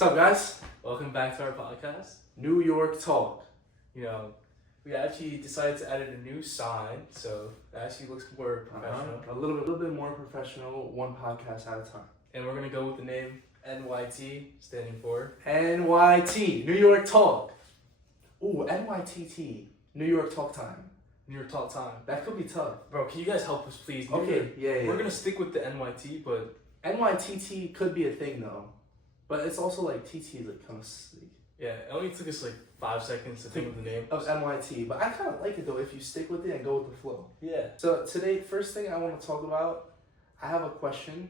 What's up, guys? Welcome back to our podcast. New York Talk. You know, we actually decided to add a new sign, so it actually looks more professional. A little bit more professional, one podcast at a time. And we're gonna go with the name NYT, standing for NYT, New York Talk. Ooh, NYTT, New York Talk Time. New York Talk Time. That could be tough. Bro, can you guys help us, please? Okay, yeah. We're gonna stick with the NYT, but NYTT could be a thing though, but it's also like TT, like kind of like. Yeah, it only took us like 5 seconds to think of the name of NYT, but I kind of like it though if you stick with it and go with the flow. Yeah. So today, first thing I want to talk about, I have a question.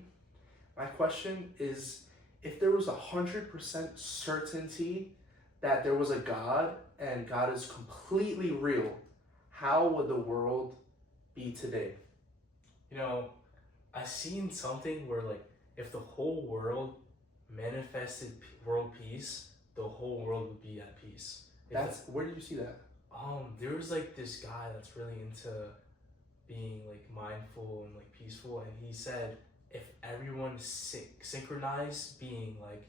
My question is, if there was 100% certainty that there was a God and God is completely real, how would the world be today? You know, I seen something where like if the whole world manifested world peace, the whole world would be at peace. Where did you see that? There was like this guy that's really into being like mindful and like peaceful, and he said if everyone synchronized being like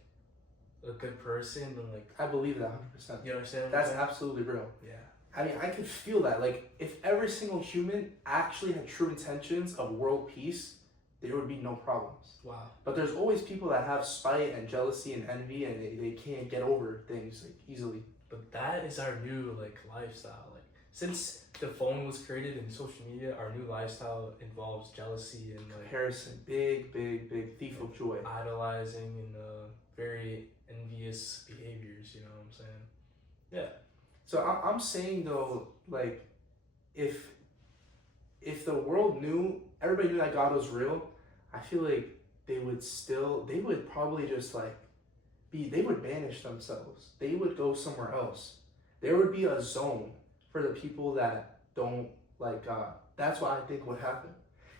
a good person, then like I believe that 100%. You understand? That's absolutely real. Yeah. I mean, I could feel that. Like, if every single human actually had true intentions of world peace, there would be no problems. Wow. But there's always people that have spite and jealousy and envy, and they can't get over things like easily. But that is our new like lifestyle. Like since the phone was created and social media, our new lifestyle involves jealousy and like comparison, big thief of joy, idolizing and very envious behaviors. You know what I'm saying? Yeah. So I'm saying though, like, if the world knew, everybody knew that God was real, I feel like they would probably just like they would banish themselves. They would go somewhere else. There would be a zone for the people that don't like God. That's what I think would happen.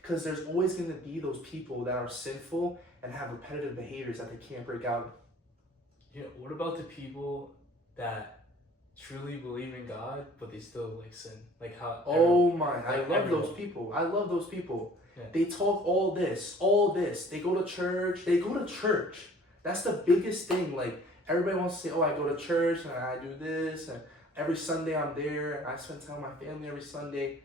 Because there's always going to be those people that are sinful and have repetitive behaviors that they can't break out of. You know, what about the people that truly believe in God, but they still like sin? Like how? I love those people. Yeah. They talk all this. They go to church. That's the biggest thing. Like, everybody wants to say, oh, I go to church and I do this, and every Sunday I'm there, and I spend time with my family every Sunday.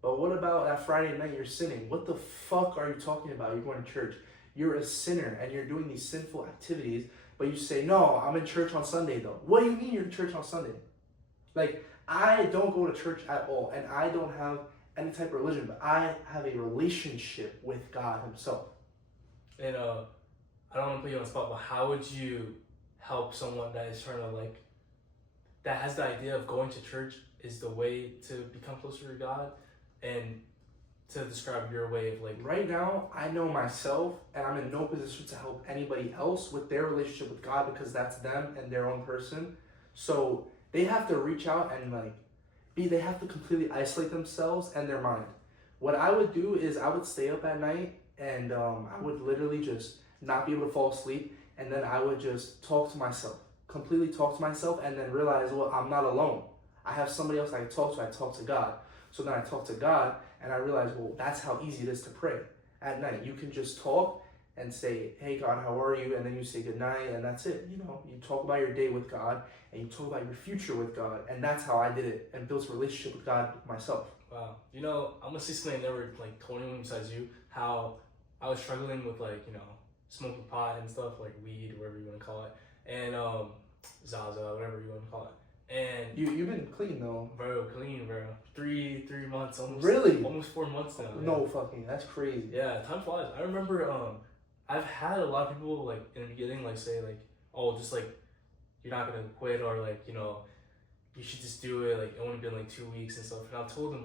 But what about that Friday night you're sinning? What the fuck are you talking about? You're going to church. You're a sinner and you're doing these sinful activities, but you say, no, I'm in church on Sunday though. What do you mean you're in church on Sunday? Like, I don't go to church at all, and I don't have any type of religion, but I have a relationship with God himself. And I don't want to put you on the spot, but how would you help someone that is trying to like, that has the idea of going to church is the way to become closer to God, and to describe your way of like... Right now, I know myself, and I'm in no position to help anybody else with their relationship with God, because that's them and their own person. So they have to reach out and they have to completely isolate themselves and their mind. What I would do is I would stay up at night, and I would literally just not be able to fall asleep, and then I would just completely talk to myself, and then realize, well, I'm not alone. I have somebody else I can talk to. I talk to God. So then I talk to God, and I realize, well, that's how easy it is to pray at night. You can just talk and say, hey, God, how are you? And then you say good night, and that's it. You know, you talk about your day with God, and you talk about your future with God, and that's how I did it and built a relationship with God myself. Wow. You know, I'm going to say something I never told anyone besides you, how I was struggling with smoking pot and stuff, like weed, or whatever you want to call it, and Zaza, whatever you want to call it. And you've been clean though, bro. 3 months, almost. Really? Almost 4 months now. No fucking, that's crazy. Yeah, time flies. I remember I've had a lot of people like in the beginning say oh, just you're not gonna quit, or you should just do it. It only been 2 weeks and stuff. And I told them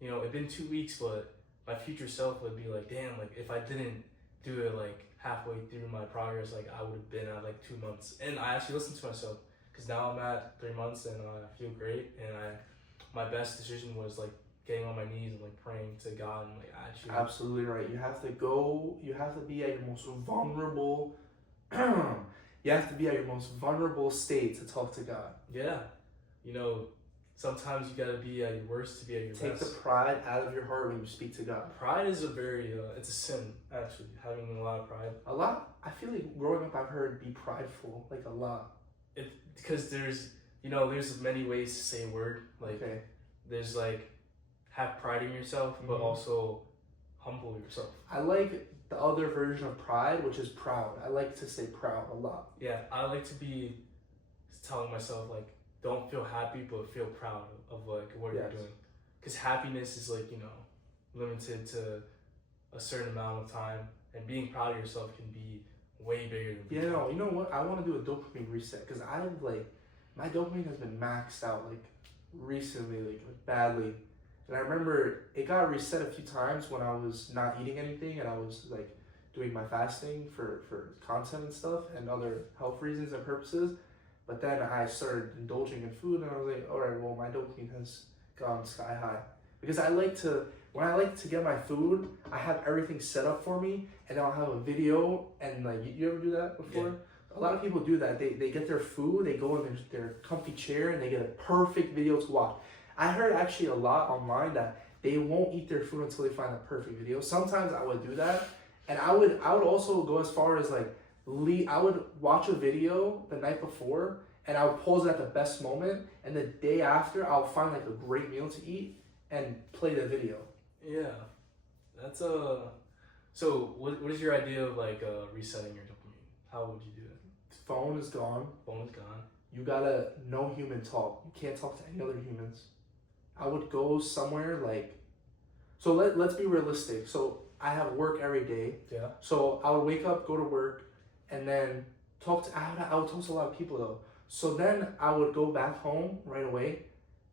it'd been 2 weeks, but my future self would be damn, if I didn't do it halfway through my progress, I would have been at 2 months. And I actually listened to myself, because now I'm at 3 months and I feel great. And my best decision was getting on my knees and praying to God and actually. Absolutely right. You have to be at your most vulnerable. You have to be at your most vulnerable state to talk to God. Yeah, sometimes you gotta be at your worst to be at your best. Take the pride out of your heart when you speak to God. Pride is it's a sin, actually, having a lot of pride. A lot? I feel like growing up, I've heard be prideful like a lot. Because there's many ways to say a word. Like Okay. there's like have pride in yourself, but also humble yourself. I like the other version of pride, which is proud. I like to say proud a lot. Yeah, I like to be telling myself like, don't feel happy, but feel proud of like what you're doing. Because happiness is like limited to a certain amount of time, and being proud of yourself can be way bigger than. You know what? I want to do a dopamine reset because I've like my dopamine has been maxed out like recently, like badly. And I remember it got reset a few times when I was not eating anything and I was like doing my fasting for content and stuff and other health reasons and purposes. But then I started indulging in food and I was like, all right, well, my dopamine has gone sky high. Because when I like to get my food, I have everything set up for me and I'll have a video and like, you ever do that before? Yeah. A lot of people do that. They get their food, they go in their comfy chair and they get a perfect video to watch. I heard actually a lot online that they won't eat their food until they find a perfect video. Sometimes I would do that, and I would also go as far as like I would watch a video the night before, and I would pause it at the best moment, and the day after I'll find like a great meal to eat and play the video. Yeah, that's So what is your idea of like resetting your dopamine? How would you do it? Phone is gone. Phone is gone. You gotta no human talk. You can't talk to any other humans. I would go somewhere like, so let's be realistic. So I have work every day. Yeah. So I would wake up, go to work, and then I would talk to a lot of people though. So then I would go back home right away.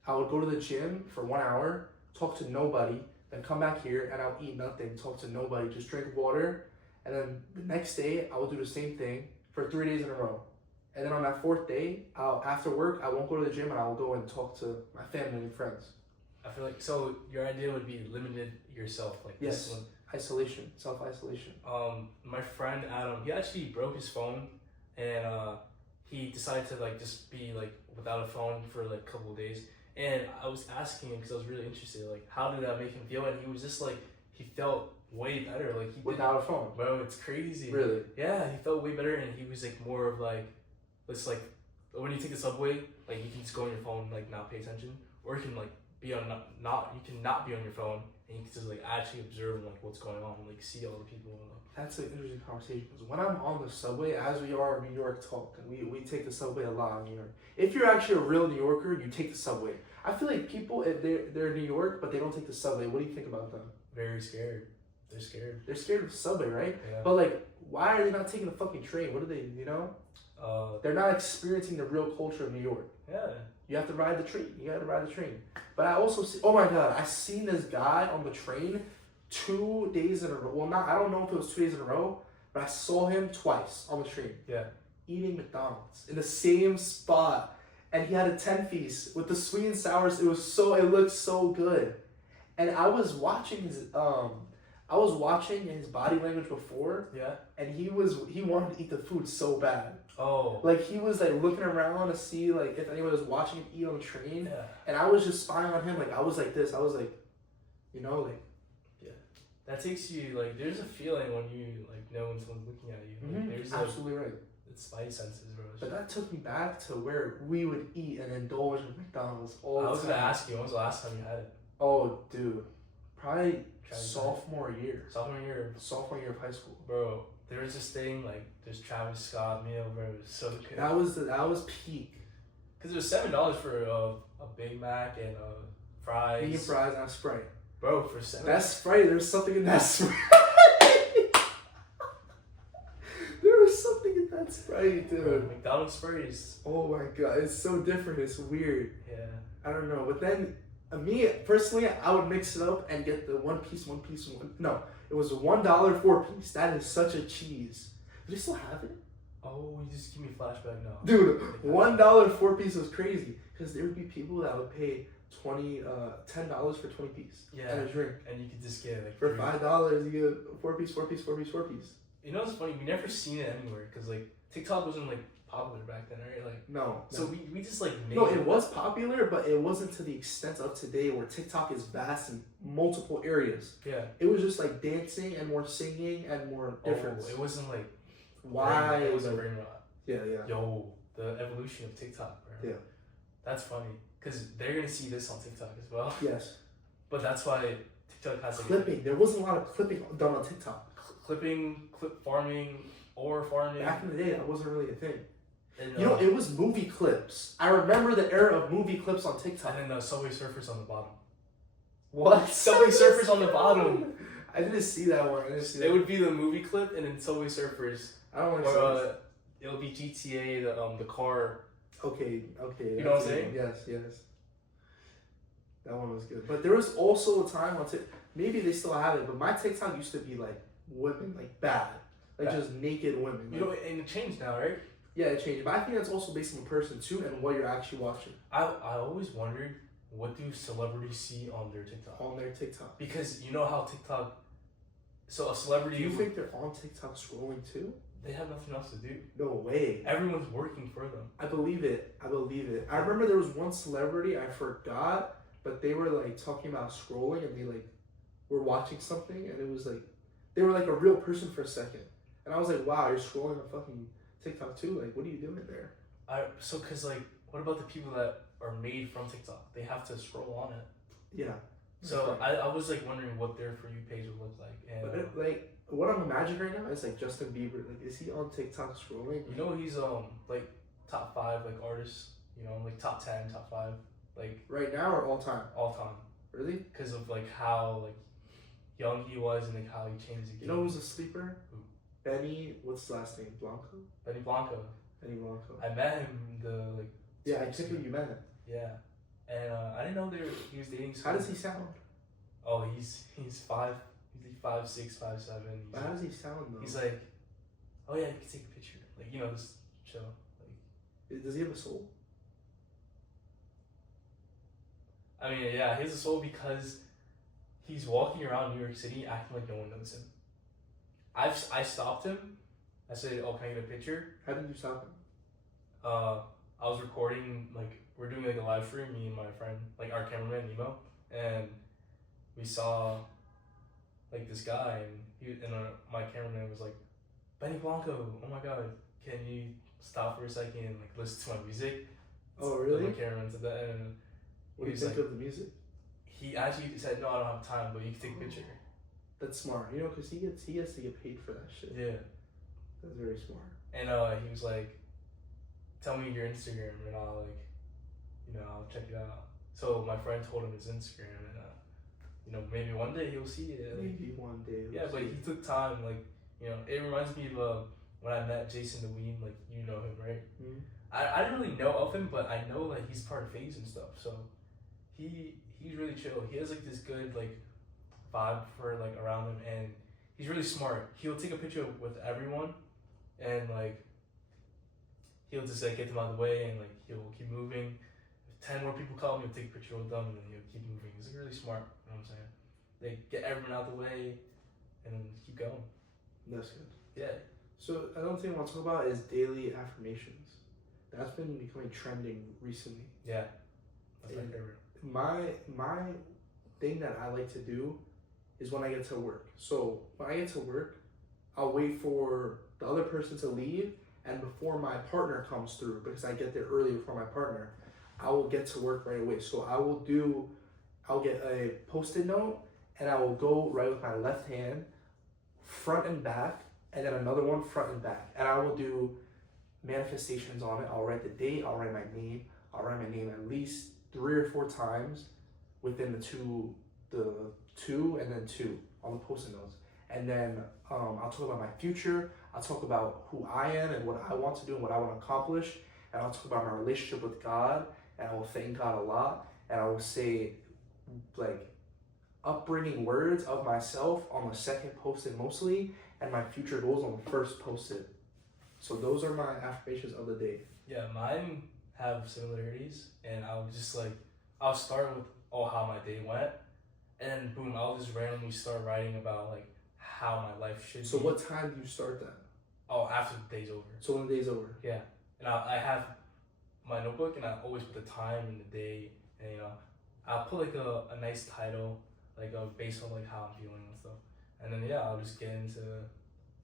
I would go to the gym for 1 hour, talk to nobody, then come back here and I'll eat nothing, talk to nobody, just drink water. And then the next day I will do the same thing for 3 days in a row. And then on that fourth day, after work, I won't go to the gym and I will go and talk to my family and friends. I feel like, so your idea would be limited yourself. Like yes, this one. Isolation, self-isolation. My friend Adam, he actually broke his phone and he decided to like just be like without a phone for like a couple of days. And I was asking him because I was really interested, like how did that make him feel? And he was just like, he felt way better. Like without a phone. Bro, it's crazy. Really? Yeah, he felt way better and he was like more of like, it's like when you take the subway, like you can just go on your phone, like not pay attention, or you can like be on you can not be on your phone and you can just like actually observe like what's going on and like see all the people. That's an interesting conversation because when I'm on the subway, as we are in New York talk, and we take the subway a lot in New York. If you're actually a real New Yorker, you take the subway. I feel like people, if they're in New York, but they don't take the subway. What do you think about them? Very scared. They're scared. They're scared of the subway, right? Yeah. But like, why are they not taking the fucking train? What are they, They're not experiencing the real culture of New York. Yeah. You have to ride the train. You got to ride the train. But I also see, oh my God, I seen this guy on the train 2 days in a row. Well, I don't know if it was 2 days in a row, but I saw him twice on the train. Yeah. Eating McDonald's in the same spot. And he had a 10-piece with the sweet and sours. It looked so good. And I was watching his body language before. Yeah. And he wanted to eat the food so bad. Oh. Like he was like looking around to see like if anyone was watching him eat on the train. Yeah. And I was just spying on him. Like I was like this. I was like, like. Yeah. That takes you like there's a feeling when you like know when someone's looking at you. Like, there's absolutely right. It's spidey senses, bro. But that took me back to where we would eat and indulge in McDonald's all the time. I was gonna ask you, when was the last time you had it? Oh, dude, probably sophomore year. Sophomore year of high school, bro. There was this thing like this Travis Scott meal, bro. It was so good. That was peak. Cause it was $7 for a Big Mac and fries. Medium fries and a Sprite. Bro, for $7. That Sprite, there's something in that Sprite. There was something in that Sprite, dude. Bro, McDonald's Sprite is. Oh my God, it's so different. It's weird. Yeah. I don't know, but then me personally, I would mix it up and get the one piece. No, it was a $1 4-piece. That is such a cheese. Do they still have it? Oh, you just give me a flashback now. Dude, $1 4-piece was crazy because there would be people that would pay $10 for 20-piece. Yeah. And a drink. And you could just get like for $5, you get 4-piece. You know what's funny? We never seen it anywhere because like TikTok wasn't like popular back then, right? Like no. So we just like made it was popular, but it wasn't to the extent of today where TikTok is vast in multiple areas. Yeah. It was just like dancing and more singing and more difference. It wasn't like why. It was a like, brain rot. yeah. Yo, the evolution of TikTok, bro. Yeah. That's funny because they're gonna see this on TikTok as well. Yes. But that's why TikTok has like Clipping. There wasn't a lot of clipping done on TikTok. Clipping, clip farming, or farming. Back in the day, that wasn't really a thing. And, You know, it was movie clips. I remember the era of movie clips on TikTok. and then Subway Surfers on the bottom. What? Subway Surfers on the bottom. I didn't see that one. It would be the movie clip and then Subway Surfers. I don't like Or Subway. it'll be GTA, the car. Okay. You know what I'm saying? Yes. That one was good. But there was also a time on TikTok, maybe they still have it, but my TikTok used to be like women, like bad. Like Bad. just naked women. You know, and it changed now, right? Yeah, it changed. But I think that's also based on the person too and what you're actually watching I always wondered, what do celebrities see on their TikTok? on their TikTok. Because you know how TikTok, so a Do celebrity, you think they're on TikTok scrolling too? they have nothing else to do. No way. Everyone's working for them. I believe it. I remember there was one celebrity, I forgot, but they were like talking about scrolling and they like were watching something and it was like, they were like a real person for a second. And I was like, wow, you're scrolling on fucking TikTok too? Like, what are you doing there? Cause like, what about the people that are made from TikTok? They have to scroll on it. Yeah. So Right. I was like wondering what their For You page would look like. And But it, like, what I'm imagining right now is like Justin Bieber. Like, is he on TikTok scrolling? you know, he's like top 5 like artists, you know, like top 10, top 5, like Right now or all time? all time. Really? Because of like how like young he was and like how he changed the game. You know who's a sleeper? Who? Benny, what's his last name? Blanco? Benny Blanco. Benny Blanco. I met him the like. Yeah, I think you met him. Yeah, and I didn't know he was dating. How does he sound? Oh, he's 5. He's like 5'6", 5'7". But how does he sound though? He's like, oh yeah, you can take a picture. Like, you know, just chill. Like, does he have a soul? I mean, yeah, he has a soul because he's walking around New York City acting like no one knows him. I stopped him. I said, oh, can I get a picture? How did you stop him? I was recording, like, we're doing like a live stream, me and my friend, like our cameraman Nemo, and we saw like this guy, and my cameraman was like, Benny Blanco, oh my god, can you stop for a second and like listen to my music? Oh really? My cameraman said that, and what do you think of the music? He actually said, no, I don't have time, but you can take a picture. That's smart, you know, because he has to get paid for that shit. Yeah. That's very smart. And he was like, tell me your Instagram and I'll like, you know, I'll check it out. So my friend told him his Instagram and you know, maybe one day he'll see it. Like, Maybe one day. yeah, but he took time. Like, you know, it reminds me of when I met Jason the Weed. Like, you know him, right? Mm-hmm. I didn't really know of him, but I know that he's part of FaZe and stuff. So he's really chill. He has like this good like vibe for like around him, and he's really smart. He'll take a picture with everyone, and like he'll just like get them out of the way, and like he'll keep moving. If 10 more people call him, he'll take a picture with them, and then he'll keep moving. He's like really smart. You know what I'm saying? They get everyone out of the way, and then keep going. That's good. Yeah. So another thing I want to talk about is daily affirmations. That's been becoming trending recently. Yeah. That's my And favorite. my thing that I like to do is when I get to work. So when I get to work, I'll wait for the other person to leave, and before my partner comes through, because I get there early before my partner, I will get to work right away. So I'll get a Post-it note, and I will go right with my left hand, front and back, and then another one front and back. And I will do manifestations on it. I'll write the date, I'll write my name. I'll write my name at least 3 or 4 times within the two and then 2 on the Post-it notes. And then I'll talk about my future. I'll talk about who I am and what I want to do and what I want to accomplish. And I'll talk about my relationship with God. And I will thank God a lot. And I will say like upbringing words of myself on the second Post-it mostly, and my future goals on the first Post-it. So those are my affirmations of the day. Yeah, mine have similarities, and I'll start with how my day went, and boom, I'll just randomly start writing about like how my life should So be. what time do you start that? Oh, after the day's over. So when the day's over? Yeah, and I have my notebook, and I always put the time and the day, and you know, I'll put like a nice title, like based on like how I'm feeling and stuff, and then yeah, I'll just get into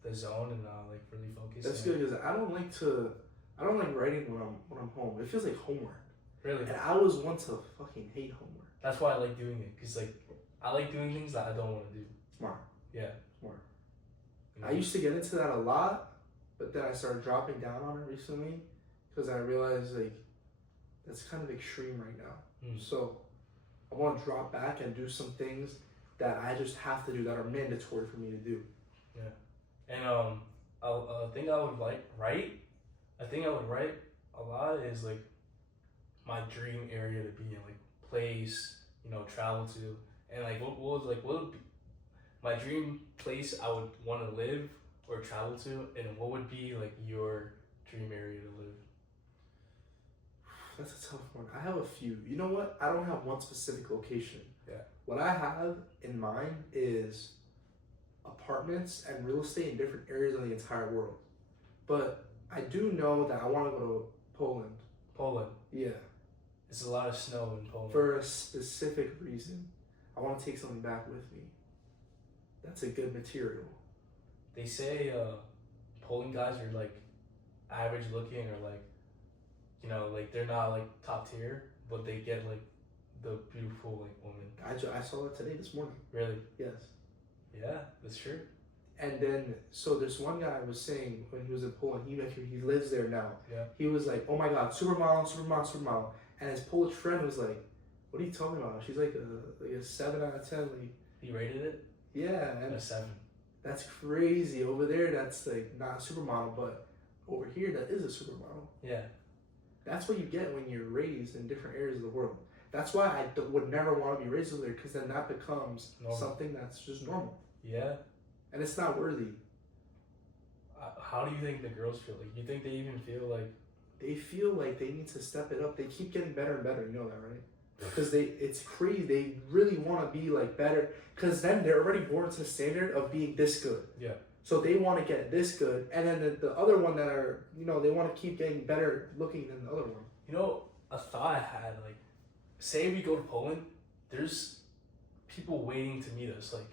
the zone and not like really focus. That's good because I don't like writing when I'm home. It feels like homework. Really? And I was one to fucking hate homework. That's why I like doing it, because like I like doing things that I don't want to do. Smart. Yeah. Smart. I used to get into that a lot, but then I started dropping down on it recently because I realized like that's kind of extreme right now. So I want to drop back and do some things that I just have to do that are mandatory for me to do. Yeah. And a thing I would write a lot is like my dream area to be in, like place, travel to, and like what would be my dream place I would want to live or travel to, and what would be like your dream area to live? That's a tough one. I have a few. You know what? I don't have one specific location. Yeah. What I have in mind is apartments and real estate in different areas of the entire world. But I do know that I want to go to Poland. Poland? Yeah. There's a lot of snow in Poland. For a specific reason. I want to take something back with me. That's a good material. They say Poland guys are like average looking, or like, like they're not like top tier, but they get like the beautiful like woman. I saw that today, this morning. Really? Yes. Yeah, that's true. And then, so this one guy was saying when he was in Poland, he lives there now. Yeah. He was like, oh my God, supermodel. And his Polish friend was like, what are you talking about? She's like a 7 out of 10. Like, he rated it? Yeah. And a 7. That's crazy. Over there, that's like not a supermodel, but over here, that is a supermodel. Yeah. That's what you get when you're raised in different areas of the world. That's why I would never want to be raised over there, because then that becomes something that's just normal. Yeah. And it's not worthy. How do you think the girls feel? Like, you think they even feel like... They feel like they need to step it up. They keep getting better and better. You know that, right? Because it's crazy. They really want to be like better, because then they're already born to the standard of being this good. Yeah. So they want to get this good, and then the other one that are, they want to keep getting better looking than the other one. A thought I had, like, say we go to Poland, there's people waiting to meet us, like,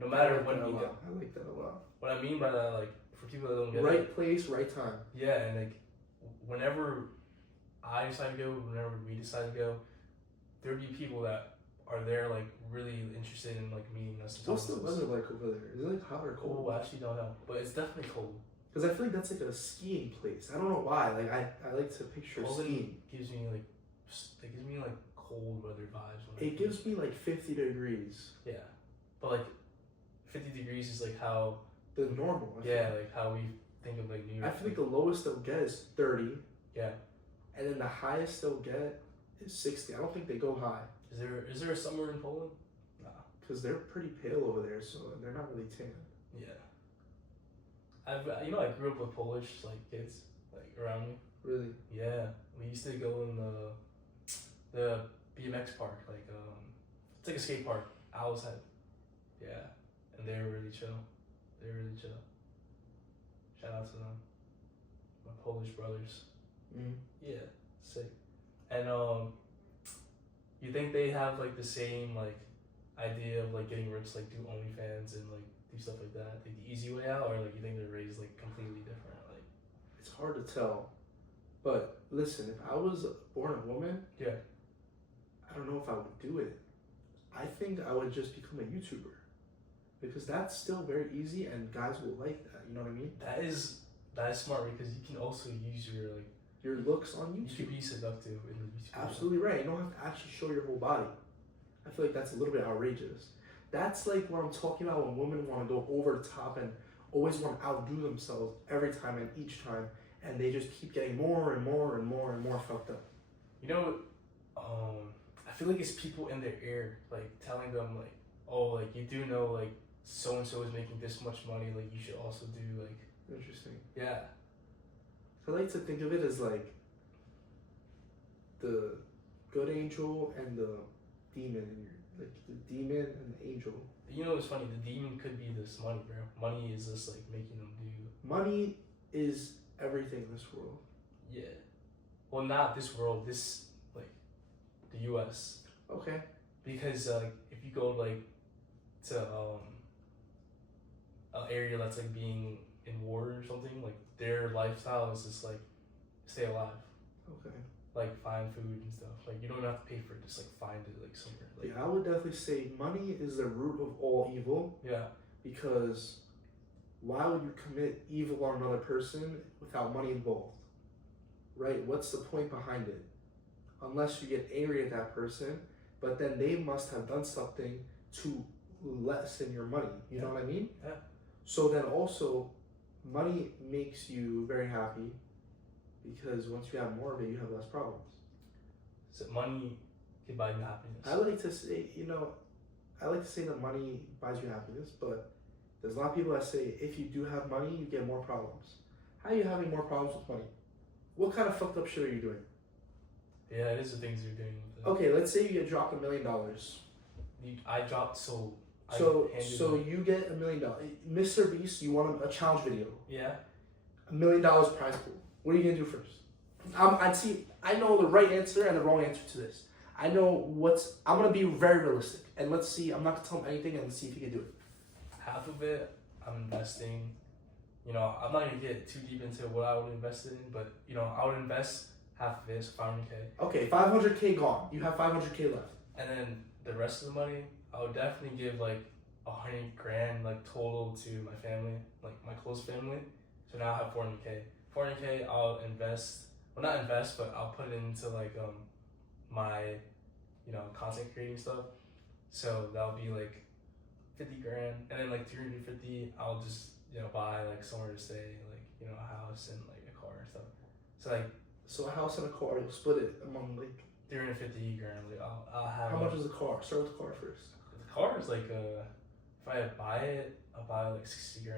no matter when we go. I like that a lot. What I mean by that, like, for people that don't get right place, right time. Yeah, and like, whenever I decide to go, whenever we decide to go, there'll be people that are there, like, really interested in like meeting us. What's the weather like over there? Is it like hot or cold? Oh, I actually don't know, but it's definitely cold. Because I feel like that's like a skiing place. I don't know why. Like I like to picture Poland skiing. Gives me like cold weather vibes. It gives me like 50 degrees. Yeah, but like 50 degrees is like how the normal. Like how we think of like New York. I feel like the lowest they'll get is 30. Yeah. And then the highest they'll get is 60. I don't think they go high. Is there a summer in Poland? Nah. Because they're pretty pale over there, so they're not really tan. Yeah. I grew up with Polish like kids like around me. Really? Yeah. We used to go in the BMX park, like it's like a skate park. Owl's Head. Yeah. And they were really chill. Shout out to them. My Polish brothers. Yeah, sick. And you think they have like the same like idea of like getting rich, like do OnlyFans and like do stuff like that, like the easy way out, or like you think they're raised like completely different? Like, it's hard to tell. But listen, if I was born a woman, yeah, I don't know if I would do it. I think I would just become a YouTuber, because that's still very easy and guys will like that. You know what I mean? That is smart, because you can also use your looks on YouTube. You can be seductive in YouTube. Absolutely right. You don't have to actually show your whole body. I feel like that's a little bit outrageous. That's like what I'm talking about when women want to go over the top and always want to outdo themselves every time and each time, and they just keep getting more and more and more and more fucked up. I feel like it's people in their ear, like telling them like, oh, like you do know like so and so is making this much money, like you should also do like. Interesting. Yeah. I like to think of it as like the good angel and the demon, like the demon and the angel. You know what's funny? The demon could be this money, bro. Money is just like making them do. Money is everything in this world. Yeah. Well, not this world. This like the U.S. Okay. Because if you go like to an area that's like being in war or something, like their lifestyle is just like stay alive. Okay. Like find food and stuff. Like you don't have to pay for it, just like find it like somewhere. Like, Yeah, I would definitely say money is the root of all evil. yeah. Because why would you commit evil on another person without money involved? Right? What's the point behind it? Unless you get angry at that person, but then they must have done something to lessen your money. You know what I mean? Yeah. So then also, money makes you very happy because once you have more of it, you have less problems. So money can buy you happiness. I like to say, that money buys you happiness, but there's a lot of people that say if you do have money, you get more problems. How are you having more problems with money? What kind of fucked up shit are you doing? Yeah, it is the things you're doing with it. Okay, let's say you get dropped $1 million. I dropped So you get $1 million. Mr. Beast, you want a challenge video. Yeah. $1 million prize pool. What are you gonna do first? I know the right answer and the wrong answer to this. I'm gonna be very realistic, and let's see. I'm not gonna tell him anything, and let's see if he can do it. Half of it, I'm investing. I'm not gonna get too deep into what I would invest in, but I would invest half of it, so $500K. Okay, $500K gone. You have $500K left. And then the rest of the money, I would definitely give like $100,000 like total to my family, like my close family. So now I have $400K. $400K, I'll invest. Well, not invest, but I'll put it into like my content creating stuff. So that'll be like $50,000, and then like $350, I'll just buy like somewhere to stay, like a house and like a car and stuff. So like. So a house and a car, you'll split it among like $350,000. Like I'll have. How much is the car? Start with the car first. The car is like if I buy it, I'll buy like $60,000,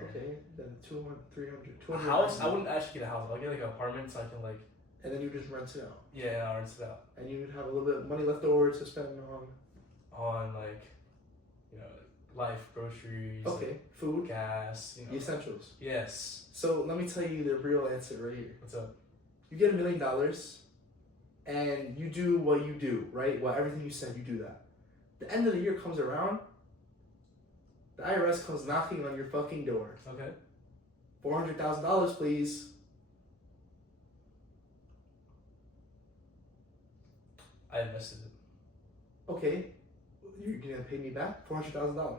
$60,000. Okay, then 200, 300, 200. A house? I wouldn't actually get a house. I'll get like an apartment so I can like. And then you just rent it out. Yeah, I'll rent it out. And you would have a little bit of money left over to spend on like, life, groceries. Okay, like, food, gas, the essentials. Yes. So let me tell you the real answer right here. What's up? You get $1 million, and you do what you do, right? Well, everything you said, you do that. The end of the year comes around, the IRS comes knocking on your fucking door. Okay. $400,000, please. I invested it. Okay, you're gonna pay me back $400,000.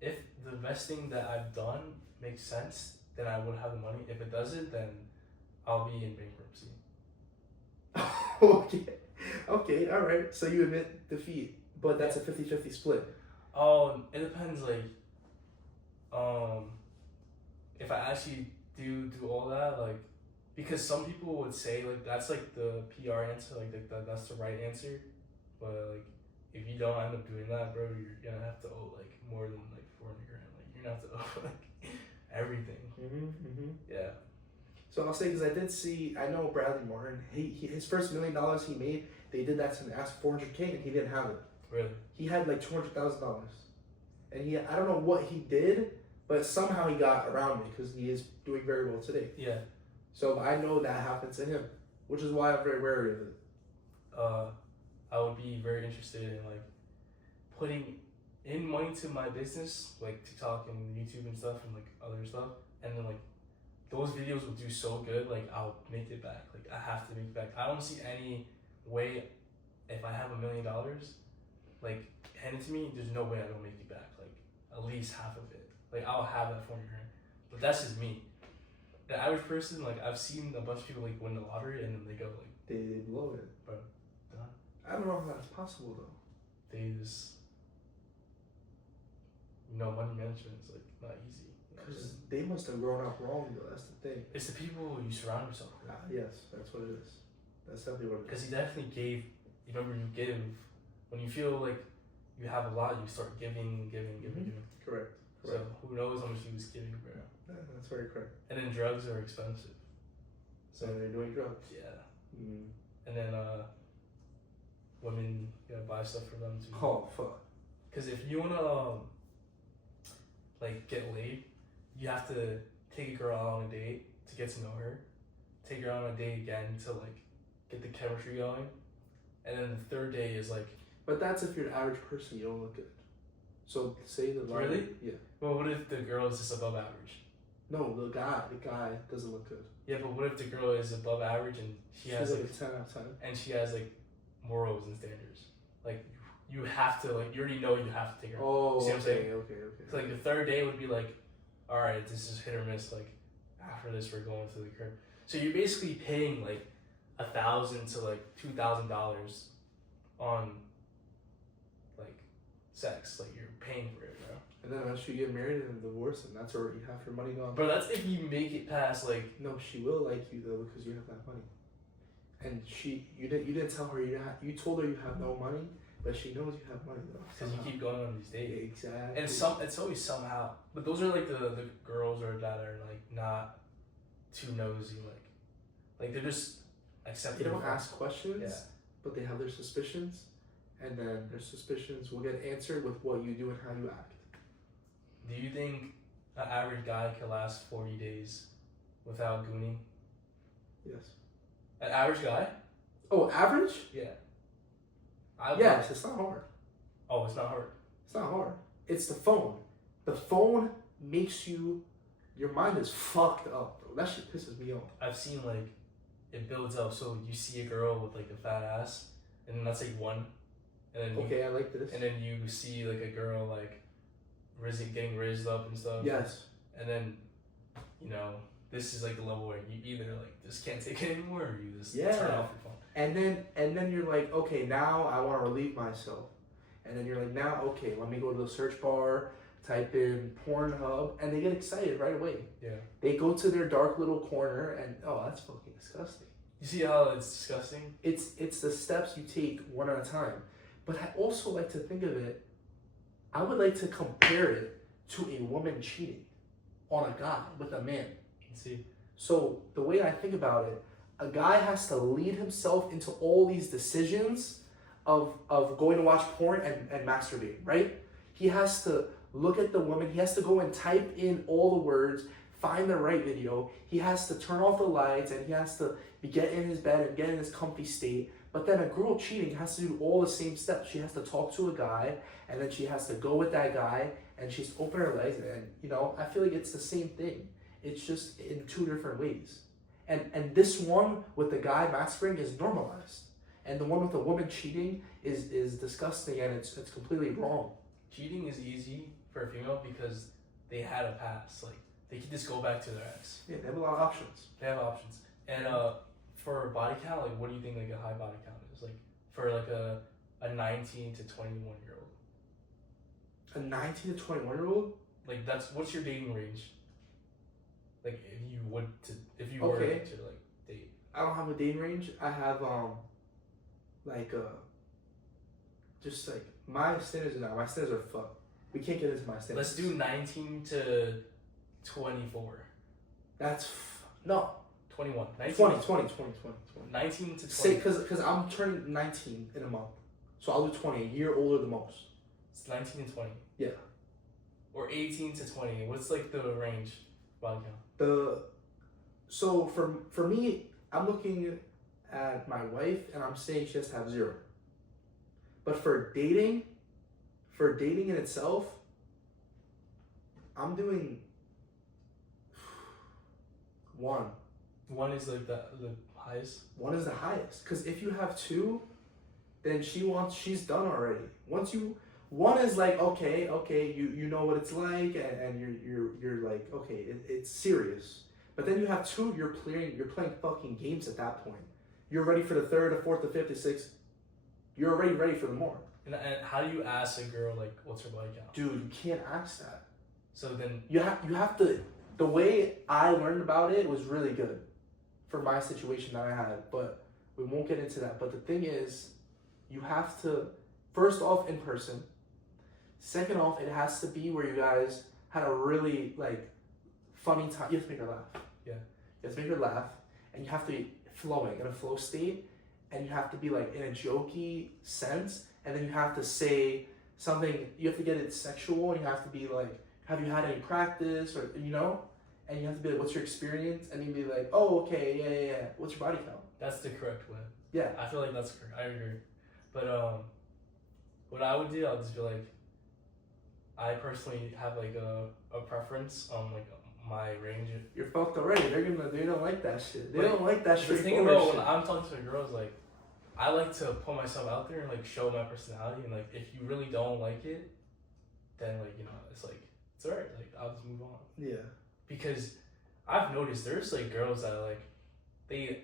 If the investing that I've done makes sense, then I would have the money. If it doesn't, then I'll be in bankruptcy. Okay, all right. So you admit defeat, but that's a 50-50 split. It depends. Like, if I actually do all that, like, because some people would say like that's like the PR answer, like that's the right answer, but like if you don't end up doing that, bro, you're gonna have to owe like more than like $400,000. Like you're gonna have to owe like everything. Yeah. So I'll say, because I know Bradley Martin, his first $1 million he made, they did that to ask $400K and he didn't have it. Really? He had like $200,000. And I don't know what he did, but somehow he got around it because he is doing very well today. Yeah. So I know that happened to him, which is why I'm very wary of it. I would be very interested in like putting in money to my business, like TikTok and YouTube and stuff and like other stuff, and then like those videos will do so good, like I'll make it back. Like I have to make it back. I don't see any way if I have $1 million, like hand it to me, there's no way I don't make it back. Like at least half of it. Like I'll have that $400,000. But that's just me. The average person, like I've seen a bunch of people like win the lottery and then they go like They blow it. Bro, done. I don't know how that's possible though. They just money management is like not easy. Because they must have grown up wrong though, that's the thing. It's the people you surround yourself with. Yes, that's what it is. That's definitely what it is. Because he definitely gave, remember you give, when you feel like you have a lot, you start giving. Correct. So who knows how much he was giving, bro. That's very correct. And then drugs are expensive. So they're doing drugs. Yeah. And then women, you gotta buy stuff for them too. Oh, fuck. Because if you wanna like get laid, you have to take a girl out on a date to get to know her, take her out on a date again to like get the chemistry going, and then the third day is like. But that's if you're an average person, you don't look good. So say the line. Really? Yeah. Well, what if the girl is just above average? No, the guy doesn't look good. Yeah, but what if the girl is above average and she has like like a 10 out of 10. and she has like morals and standards? Like you have to like you already know you have to take her. Oh, you see what I'm saying? okay. So like the third day would be like, all right, this is hit or miss. Like after this, we're going to the crib. So you're basically paying like $1,000 to like $2,000 on like sex. Like you're paying for it, bro. And then eventually you get married and divorce, and that's already half your money gone. Bro, that's if you make it past like. No, she will like you though because you have that money. And you didn't tell her you told her you have no money, but she knows you have money though. Because you keep going on these dates. Exactly. And it's always somehow. But those are like the girls or that are like not too nosy, like they're just accepting. They don't ask questions, yeah. But they have their suspicions, and then their suspicions will get answered with what you do and how you act. Do you think an average guy can last 40 days without gooning? Yes. An average guy? Oh, average? Yeah. Yes, it's not hard. Oh, it's not hard. It's not hard. It's the phone. The phone makes your mind is fucked up, bro. That shit pisses me off. I've seen like it builds up. So you see a girl with like a fat ass, and then that's like one, and then I like this. And then you see like a girl like getting raised up and stuff. Yes. And then, this is like the level where you either like just can't take it anymore, or you just turn off your phone. And then you're like, okay, now I want to relieve myself. And then you're like, now, okay, let me go to the search bar, type in Pornhub, and they get excited right away. Yeah. They go to their dark little corner, and oh, that's fucking disgusting. You see how it's disgusting? It's the steps you take one at a time. But I also like to think of it, I would like to compare it to a woman cheating on a guy with a man. Let's see. So the way I think about it, a guy has to lead himself into all these decisions of going to watch porn and masturbate, right? He has to look at the woman, he has to go and type in all the words, find the right video, he has to turn off the lights, and he has to get in his bed and get in his comfy state. But then a girl cheating has to do all the same steps. She has to talk to a guy, and then she has to go with that guy, and she's open her legs, and I feel like it's the same thing. It's just in two different ways. And this one with the guy masturbating is normalized. And the one with the woman cheating is disgusting, and it's completely wrong. Cheating is easy for a female because they had a past. Like, they can just go back to their ex. Yeah, they have a lot of options. They have options. And for body count, like, what do you think like a high body count is? Like, for like a 19 to 21-year-old. A 19 to 21-year-old? Like, what's your dating range? Like, if you were to like date. I don't have a dating range. I have just like my standards are fucked. We can't get into my standards. Let's do 19 to 24. That's no. 21. 20. 19 to 20. Say, because I'm turning 19 in a month. So I'll do 20, a year older the most. It's 19 to 20. Yeah. Or 18 to 20. What's like the range body count? So for me, I'm looking at my wife and I'm saying she has to have 0. But for dating in itself, I'm doing 1. 1 is like the highest? 1 is the highest. Because if you have 2, then she's done already. 1 is like, okay, you know what it's like, and you're like, okay, it's serious. But then you have 2, you're playing fucking games at that point. You're ready for the 3rd, the 4th, the 5th, the 6th. You're already ready for the more. And how do you ask a girl like what's her body count? Dude, you can't ask that. So then you have to. The way I learned about it was really good for my situation that I had, but we won't get into that. But the thing is, you have to, first off, in person. Second off, it has to be where you guys had a really like funny time. You have to make her laugh. Yeah. You have to make her laugh, and you have to be flowing in a flow state, and you have to be like in a jokey sense, and then you have to say something. You have to get it sexual, and you have to be like, have you had any practice, or and you have to be like, what's your experience, and you be like, oh, okay, yeah. What's your body count? That's the correct way. Yeah. I feel like that's correct. I agree. But what I would do, I'll just be like, I personally have like a preference on like my range. You're fucked already. They don't like that shit. They don't like that The thing straightforward about shit. when I'm talking to a girl is like, I like to put myself out there and like show my personality, and like if you really don't like it, then like it's like it's alright. Like I'll just move on. Yeah. Because I've noticed there's like girls that like they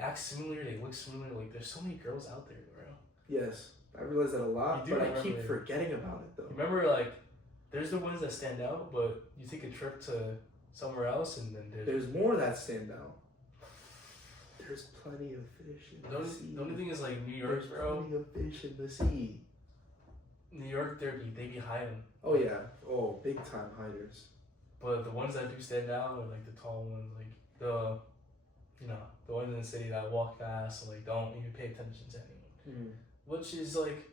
act similar, they look similar. Like there's so many girls out there, bro. Yes, I realize that a lot, You do but I keep remember- forgetting about it though. Remember, like there's the ones that stand out, but you take a trip to somewhere else, and then There's more that stand out. There's plenty of fish in the the sea. only thing is like New York, There's bro. plenty of fish in the sea. New York, they be hiding. Oh yeah. Oh, big time hiders. But the ones that do stand out are like the tall ones, like the ones in the city that walk fast and like don't even pay attention to anyone. Which is like,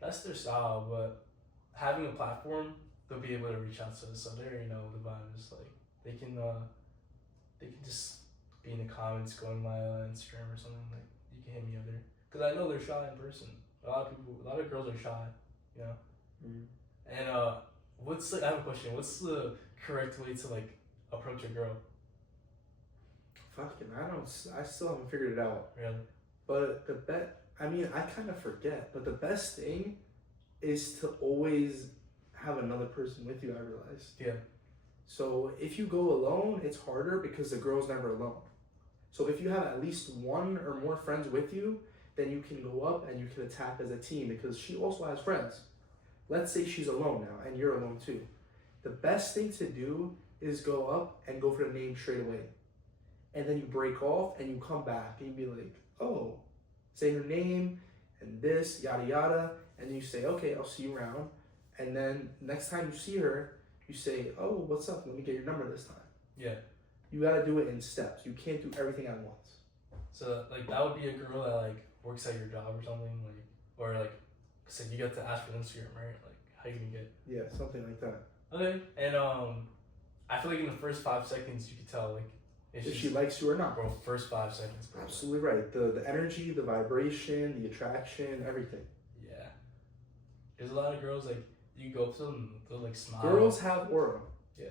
that's their style, but having a platform, they'll be able to reach out to us. So there, the vibe is like they can just be in the comments, go on my Instagram or something. Like you can hit me up there, cause I know they're shy in person. A lot of girls are shy, And I have a question. What's the correct way to like approach a girl? Fucking, I still haven't figured it out. Really? But I kind of forget, but the best thing is to always have another person with you, I realized. Yeah. So if you go alone, it's harder because the girl's never alone. So if you have at least one or more friends with you, then you can go up and you can attack as a team because she also has friends. Let's say she's alone now and you're alone too. The best thing to do is go up and go for the name straight away. And then you break off and you come back and you be like, oh, say her name and this, yada yada. And you say, okay, I'll see you around. And then next time you see her, you say, oh, what's up? Let me get your number this time. Yeah. You gotta do it in steps. You can't do everything at once. So like that would be a girl that like works at your job or something, like, or like, so you get to ask for Instagram, right? Like how you gonna get? Yeah, something like that. Okay. And I feel like in the first 5 seconds you can tell like If she likes you or not. Bro, first 5 seconds, bro. Absolutely right. The energy, the vibration, the attraction, everything. Yeah. There's a lot of girls like you go up to them, they'll like smile. Girls have aura. Yeah.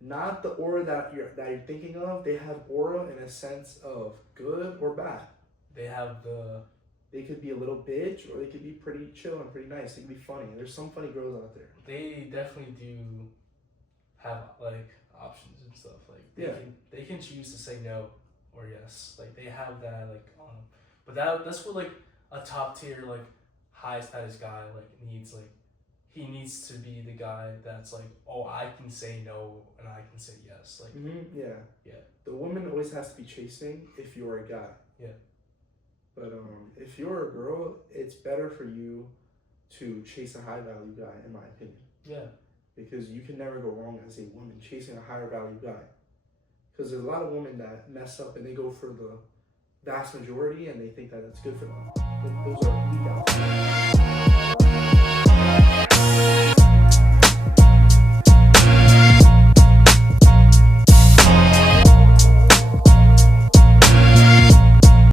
Not the aura that you're thinking of. They have aura in a sense of good or bad. They have They could be a little bitch or they could be pretty chill and pretty nice. They could be funny. There's some funny girls out there. They definitely do have like options and stuff. Like they can choose to say no or yes. Like they have that like but that's what like a top tier like high status guy like needs. Like he needs to be the guy that's like, oh, I can say no and I can say yes. Like yeah. The woman always has to be chasing if you're a guy. Yeah. But if you're a girl, it's better for you to chase a high value guy, in my opinion. Yeah. Because you can never go wrong as a woman chasing a higher value guy. Because there's a lot of women that mess up and they go for the vast majority and they think that it's good for them. But those are weak out.